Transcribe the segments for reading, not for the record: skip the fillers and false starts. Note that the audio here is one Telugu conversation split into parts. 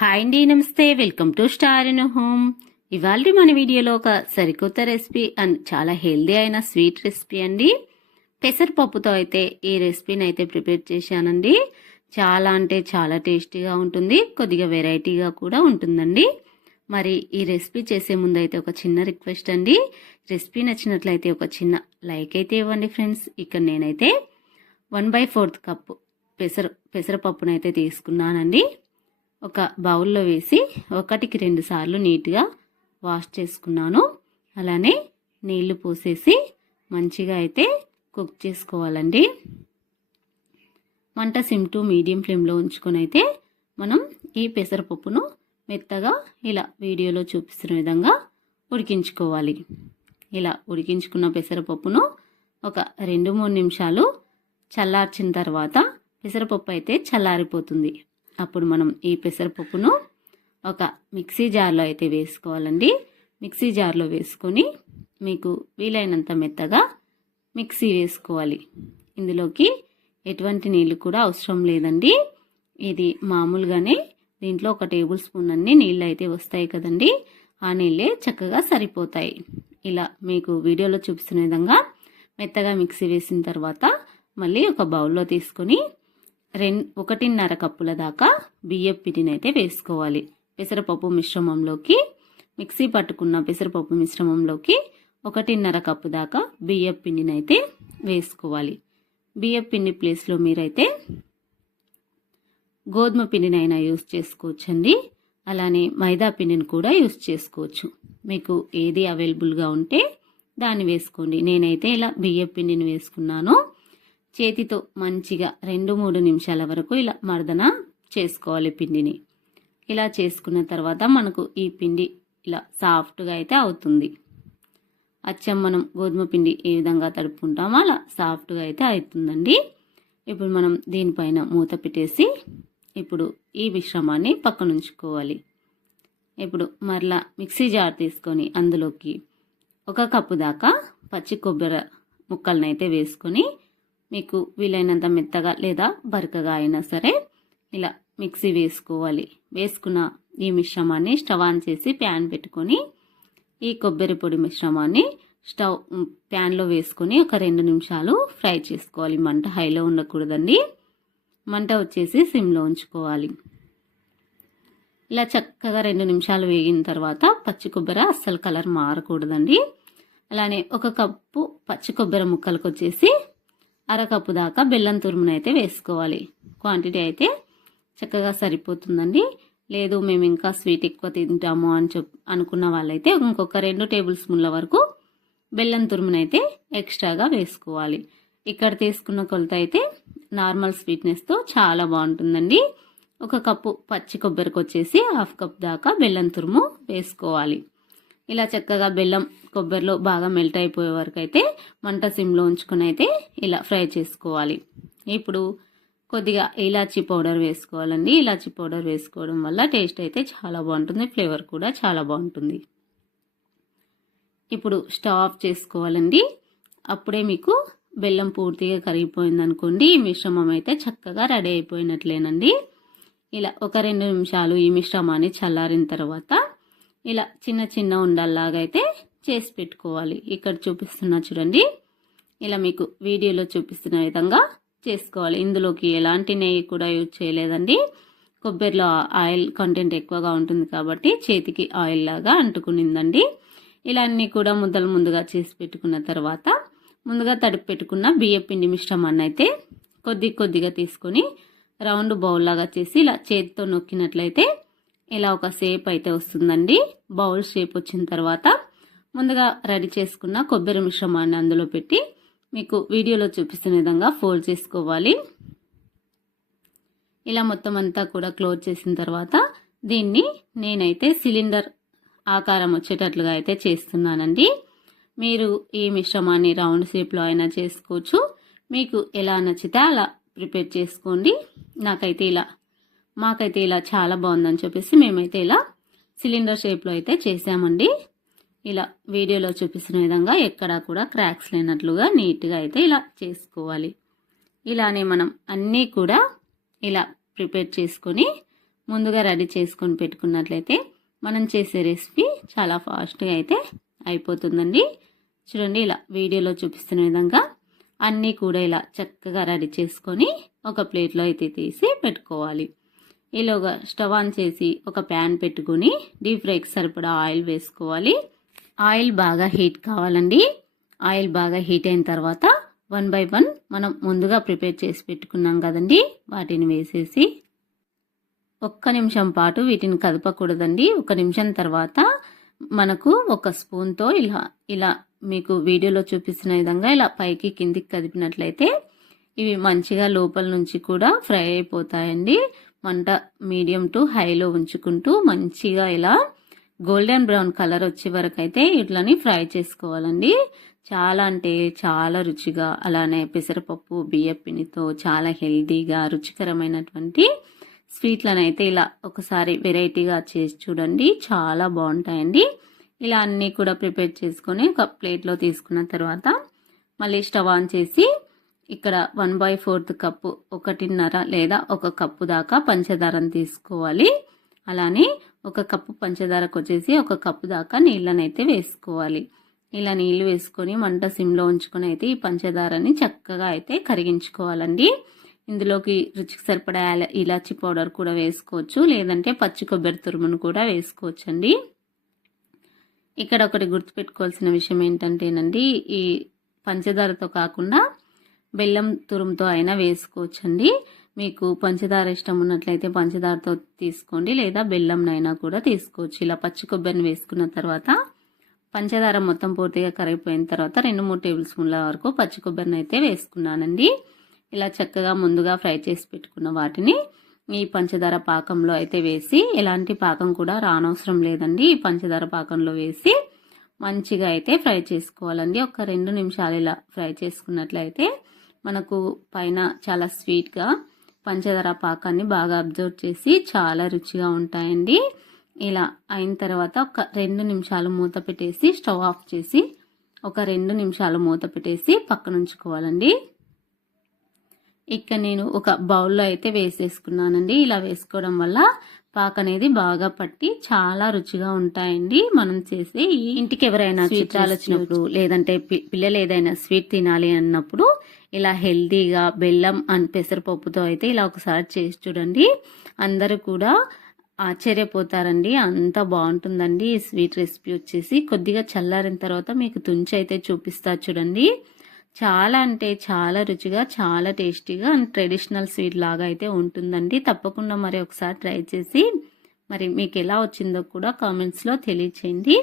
హాయ్ అండి, నమస్తే. Welcome to star in home. ఇవాళ మన వీడియోలో ఒక సరికొత్త రెసిపీ అండ్ చాలా హెల్దీ అయిన స్వీట్ రెసిపీ అండి. పెసరపప్పుతో అయితే ఈ రెసిపీని అయితే ప్రిపేర్ చేశానండి. చాలా అంటే చాలా టేస్టీగా ఉంటుంది, కొద్దిగా వెరైటీగా కూడా ఉంటుందండి. మరి ఈ రెసిపీ చేసే ముందు అయితే ఒక చిన్న రిక్వెస్ట్ అండి. రెసిపీ నచ్చినట్లయితే ఒక చిన్న లైక్ అయితే ఇవ్వండి ఫ్రెండ్స్. ఇక్కడ నేనైతే 1/4 కప్పు పెసరపప్పునైతే తీసుకున్నానండి. ఒక బౌల్లో వేసి 1-2 సార్లు నీట్గా వాష్ చేసుకున్నాను. అలానే నీళ్లు పోసేసి మంచిగా అయితే కుక్ చేసుకోవాలండి. మంట సిమ్ టు మీడియం ఫ్లేమ్లో ఉంచుకొని అయితే మనం ఈ పెసరపప్పును మెత్తగా ఇలా వీడియోలో చూపిస్తున్న విధంగా ఉడికించుకోవాలి. ఇలా ఉడికించుకున్న పెసరపప్పును ఒక 2-3 నిమిషాలు చల్లార్చిన తర్వాత పెసరపప్పు అయితే చల్లారిపోతుంది. అప్పుడు మనం ఈ పెసరపప్పును ఒక మిక్సీ జార్లో అయితే వేసుకోవాలండి. మిక్సీ జార్లో వేసుకొని మీకు వీలైనంత మెత్తగా మిక్సీ వేసుకోవాలి. ఇందులోకి ఎటువంటి నీళ్ళు కూడా అవసరం లేదండి. ఇది మామూలుగానే దీంట్లో 1 టేబుల్ స్పూన్ అన్ని నీళ్ళు అయితే వస్తాయి కదండి. ఆ నీళ్ళే చక్కగా సరిపోతాయి. ఇలా మీకు వీడియోలో చూపిస్తున్న విధంగా మెత్తగా మిక్సీ వేసిన తర్వాత మళ్ళీ ఒక బౌల్లో తీసుకొని 1.5 కప్పుల దాకా బియ్యపు పిండిని అయితే వేసుకోవాలి. పెసరపప్పు మిశ్రమంలోకి, మిక్సీ పట్టుకున్న పెసరపప్పు మిశ్రమంలోకి 1.5 కప్పు దాకా బియ్యపు పిండిని అయితే వేసుకోవాలి. బియ్యపు పిండి ప్లేస్లో మీరైతే గోధుమ పిండినైనా యూస్ చేసుకోవచ్చండి. అలానే మైదా పిండిని కూడా యూస్ చేసుకోవచ్చు. మీకు ఏది అవైలబుల్గా ఉంటే దాన్ని వేసుకోండి. నేనైతే ఇలా బియ్యపు పిండిని వేసుకున్నాను. చేతితో మంచిగా 2-3 నిమిషాల వరకు ఇలా మర్దన చేసుకోవాలి పిండిని. ఇలా చేసుకున్న తర్వాత మనకు ఈ పిండి ఇలా సాఫ్ట్గా అయితే అవుతుంది. అచ్చం మనం గోధుమ పిండి ఏ విధంగా తడుపుకుంటామో అలా సాఫ్ట్గా అయితే అవుతుందండి. ఇప్పుడు మనం దీనిపైన మూత పెట్టేసి ఇప్పుడు ఈ మిశ్రమాన్ని పక్కన ఉంచుకోవాలి. ఇప్పుడు మరలా మిక్సీ జార్ తీసుకొని అందులోకి 1 కప్పు దాకా పచ్చి కొబ్బరి ముక్కలనైతే వేసుకొని మీకు వీలైనంత మెత్తగా లేదా బరకగా అయినా సరే ఇలా మిక్సీ వేసుకోవాలి. వేసుకున్న ఈ మిశ్రమాన్ని స్టవ్ ఆన్ చేసి ప్యాన్ పెట్టుకొని ఈ కొబ్బరి పొడి మిశ్రమాన్ని ప్యాన్లో వేసుకొని ఒక 2 నిమిషాలు ఫ్రై చేసుకోవాలి. మంట హైలో ఉండకూడదండి. మంట వచ్చేసి సిమ్లో ఉంచుకోవాలి. ఇలా చక్కగా 2 నిమిషాలు వేగిన తర్వాత పచ్చి కొబ్బరి అస్సలు కలర్ మారకూడదండి. అలానే 1 కప్పు పచ్చి కొబ్బరి ముక్కలకు వచ్చేసి 1/2 కప్పు దాకా బెల్లం తురుమునైతే వేసుకోవాలి. క్వాంటిటీ అయితే చక్కగా సరిపోతుందండి. లేదు మేము ఇంకా స్వీట్ ఎక్కువ తింటాము అని అనుకున్న వాళ్ళైతే ఇంకొక 2 టేబుల్ స్పూన్ల వరకు బెల్లం తురుమునైతే ఎక్స్ట్రాగా వేసుకోవాలి. ఇక్కడ తీసుకున్న కొలత అయితే నార్మల్ స్వీట్నెస్తో చాలా బాగుంటుందండి. 1 కప్పు పచ్చి కొబ్బరికి వచ్చేసి 1/2 కప్ దాకా బెల్లం తురుము వేసుకోవాలి. ఇలా చక్కగా బెల్లం కొబ్బరిలో బాగా మెల్ట్ అయిపోయే వరకు అయితే మంట సిమ్లో ఉంచుకొని అయితే ఇలా ఫ్రై చేసుకోవాలి. ఇప్పుడు కొద్దిగా ఇలాచీ పౌడర్ వేసుకోవాలండి. ఇలాచీ పౌడర్ వేసుకోవడం వల్ల టేస్ట్ అయితే చాలా బాగుంటుంది, ఫ్లేవర్ కూడా చాలా బాగుంటుంది. ఇప్పుడు స్టవ్ ఆఫ్ చేసుకోవాలండి. అప్పుడే మీకు బెల్లం పూర్తిగా కరిగిపోయింది అనుకోండి, ఈ మిశ్రమం అయితే చక్కగా రెడీ అయిపోయినట్లేనండి. ఇలా ఒక 2 నిమిషాలు ఈ మిశ్రమాన్ని చల్లారిన తర్వాత ఇలా చిన్న చిన్న ఉండల్లాగా అయితే చేసి పెట్టుకోవాలి. ఇక్కడ చూపిస్తున్నా చూడండి, ఇలా మీకు వీడియోలో చూపిస్తున్న విధంగా చేసుకోవాలి. ఇందులోకి ఎలాంటి నెయ్యి కూడా యూజ్ చేయలేదండి. కొబ్బరిలో ఆయిల్ కంటెంట్ ఎక్కువగా ఉంటుంది కాబట్టి చేతికి ఆయిల్ లాగా అంటుకునిందండి. ఇలా అన్నీ కూడా ముద్దలు ముందుగా చేసి పెట్టుకున్న తర్వాత ముందుగా తడిపి పెట్టుకున్న బియ్య పిండి మిశ్రమాన్ని అయితే కొద్దిగా తీసుకొని రౌండ్ బౌల్ లాగా చేసి ఇలా చేతితో నొక్కినట్లయితే ఇలా ఒక షేప్ అయితే వస్తుందండి. బౌల్ షేప్ వచ్చిన తర్వాత ముందుగా రెడీ చేసుకున్న కొబ్బరి మిశ్రమాన్ని అందులో పెట్టి మీకు వీడియోలో చూపిస్తున్న విధంగా ఫోల్డ్ చేసుకోవాలి. ఇలా మొత్తం అంతా కూడా క్లోజ్ చేసిన తర్వాత దీన్ని నేనైతే సిలిండర్ ఆకారం వచ్చేటట్లుగా అయితే చేస్తున్నానండి. మీరు ఈ మిశ్రమాన్ని రౌండ్ షేప్లో అయినా చేసుకోవచ్చు. మీకు ఎలా నచ్చితే అలా ప్రిపేర్ చేసుకోండి. మాకైతే ఇలా చాలా బాగుందని చెప్పేసి మేమైతే ఇలా సిలిండర్ షేప్లో అయితే చేసామండి. ఇలా వీడియోలో చూపిస్తున్న విధంగా ఎక్కడా కూడా క్రాక్స్ లేనట్లుగా నీట్గా అయితే ఇలా చేసుకోవాలి. ఇలానే మనం అన్నీ కూడా ఇలా ప్రిపేర్ చేసుకొని ముందుగా రెడీ చేసుకొని పెట్టుకున్నట్లయితే మనం చేసే రెసిపీ చాలా ఫాస్ట్గా అయితే అయిపోతుందండి. చూడండి, ఇలా వీడియోలో చూపిస్తున్న విధంగా అన్నీ కూడా ఇలా చక్కగా రెడీ చేసుకొని ఒక ప్లేట్లో అయితే తీసి పెట్టుకోవాలి. ఈలోగా స్టవ్ ఆన్ చేసి ఒక ప్యాన్ పెట్టుకొని డీప్ ఫ్రైకి సరిపడా ఆయిల్ వేసుకోవాలి. ఆయిల్ బాగా హీట్ కావాలండి. ఆయిల్ బాగా హీట్ అయిన తర్వాత 1 by 1 మనం ముందుగా ప్రిపేర్ చేసి పెట్టుకున్నాం కదండి, వాటిని వేసేసి ఒక్క నిమిషం పాటు వీటిని కదపకూడదండి. 1 నిమిషం తర్వాత మనకు ఒక స్పూన్తో ఇలా మీకు వీడియోలో చూపిస్తున్న విధంగా ఇలా పైకి కిందికి కదిపినట్లయితే ఇవి మంచిగా లోపల నుంచి కూడా ఫ్రై అయిపోతాయండి. మంట మీడియం టు హైలో ఉంచుకుంటూ మంచిగా ఇలా గోల్డెన్ బ్రౌన్ కలర్ వచ్చే వరకు అయితే ఇట్లని ఫ్రై చేసుకోవాలండి. చాలా అంటే చాలా రుచిగా, అలానే పెసరపప్పు బియ్యం పిండితో చాలా హెల్తీగా రుచికరమైనటువంటి స్వీట్లను అయితే ఇలా ఒకసారి వెరైటీగా చేసి చూడండి, చాలా బాగుంటాయండి. ఇలా అన్నీ కూడా ప్రిపేర్ చేసుకొని ఒక ప్లేట్లో తీసుకున్న తర్వాత మళ్ళీ స్టవ్ ఆన్ చేసి ఇక్కడ 1/4 కప్పు, 1.5 లేదా 1 కప్పు దాకా పంచదారను తీసుకోవాలి. అలానే 1 కప్పు పంచదారకు వచ్చేసి 1 కప్పు దాకా నీళ్ళని అయితే వేసుకోవాలి. ఇలా నీళ్ళు వేసుకొని మంట సిమ్లో ఉంచుకొని అయితే ఈ పంచదారని చక్కగా అయితే కరిగించుకోవాలండి. ఇందులోకి రుచికి సరిపడా ఇలాచి పౌడర్ కూడా వేసుకోవచ్చు, లేదంటే పచ్చి కొబ్బరి తురుమును కూడా వేసుకోవచ్చండి. ఇక్కడ ఒకటి గుర్తుపెట్టుకోవాల్సిన విషయం ఏంటంటేనండి, ఈ పంచదారతో కాకుండా బెల్లం తురుముతో అయినా వేసుకోవచ్చండి. మీకు పంచదార ఇష్టం ఉన్నట్లయితే పంచదారతో తీసుకోండి, లేదా బెల్లంనైనా కూడా తీసుకోవచ్చు. ఇలా పచ్చి కొబ్బరిని వేసుకున్న తర్వాత పంచదార మొత్తం పూర్తిగా కరిగిపోయిన తర్వాత 2-3 టేబుల్ స్పూన్ల వరకు పచ్చి కొబ్బరిని అయితే వేసుకున్నానండి. ఇలా చక్కగా ముందుగా ఫ్రై చేసి పెట్టుకున్న వాటిని ఈ పంచదార పాకంలో అయితే వేసి, ఎలాంటి పాకం కూడా రానవసరం లేదండి, ఈ పంచదార పాకంలో వేసి మంచిగా అయితే ఫ్రై చేసుకోవాలండి. ఒక 2 నిమిషాలు ఇలా ఫ్రై చేసుకున్నట్లయితే మనకు పైన చాలా స్వీట్గా పంచదార పాకాన్ని బాగా అబ్జర్వ్ చేసి చాలా రుచిగా ఉంటాయండి. ఇలా అయిన తర్వాత ఒక 2 నిమిషాలు మూత పెట్టేసి స్టవ్ ఆఫ్ చేసి ఒక 2 నిమిషాలు మూత పెట్టేసి పక్కన ఉంచుకోవాలండి. ఇక్కడ నేను ఒక బౌల్లో అయితే వేసేసుకున్నానండి. ఇలా వేసుకోవడం వల్ల పాక అనేది బాగా పట్టి చాలా రుచిగా ఉంటాయండి. మనం చేసే ఇంటికి ఎవరైనా చుట్టాలు వచ్చినప్పుడు, లేదంటే పిల్లలు ఏదైనా స్వీట్ తినాలి అన్నప్పుడు ఇలా హెల్తీగా బెల్లం అండ్ పెసరపప్పుతో అయితే ఇలా ఒకసారి చేసి చూడండి. అందరూ కూడా ఆశ్చర్యపోతారండి, అంత బాగుంటుందండి. ఈ స్వీట్ రెసిపీ వచ్చేసి కొద్దిగా చల్లారిన తర్వాత మీకు తుంచి అయితే చూపిస్తా చూడండి. చాలా అంటే చాలా రుచిగా, చాలా టేస్టీగా అండ్ ట్రెడిషనల్ స్వీట్ లాగా అయితే ఉంటుందండి. తప్పకుండా మరి ఒకసారి ట్రై చేసి మరి మీకు ఎలా వచ్చిందో కూడా కామెంట్స్లో తెలియచేయండి.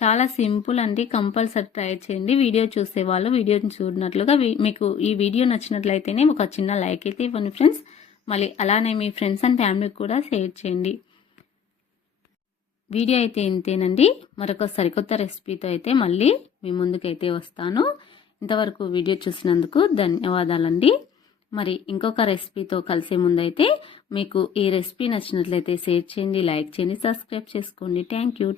చాలా సింపుల్ అండి, కంపల్సరీ ట్రై చేయండి. వీడియో చూసేవాళ్ళు వీడియోని చూడనట్లుగా మీకు ఈ వీడియో నచ్చినట్లయితేనే ఒక చిన్న లైక్ అయితే ఇవ్వండి ఫ్రెండ్స్. మళ్ళీ అలానే మీ ఫ్రెండ్స్ అండ్ ఫ్యామిలీకి కూడా షేర్ చేయండి. వీడియో అయితే ఇంతేనండి. మరొక సరికొత్త రెసిపీతో అయితే మళ్ళీ మీ ముందుకైతే వస్తాను. ఇంతవరకు వీడియో చూసినందుకు ధన్యవాదాలండి. మరి ఇంకొక రెసిపీతో కలిసే ముందైతే మీకు ఈ రెసిపీ నచ్చినట్లయితే షేర్ చేయండి, లైక్ చేయండి, సబ్స్క్రైబ్ చేసుకోండి. Thank you.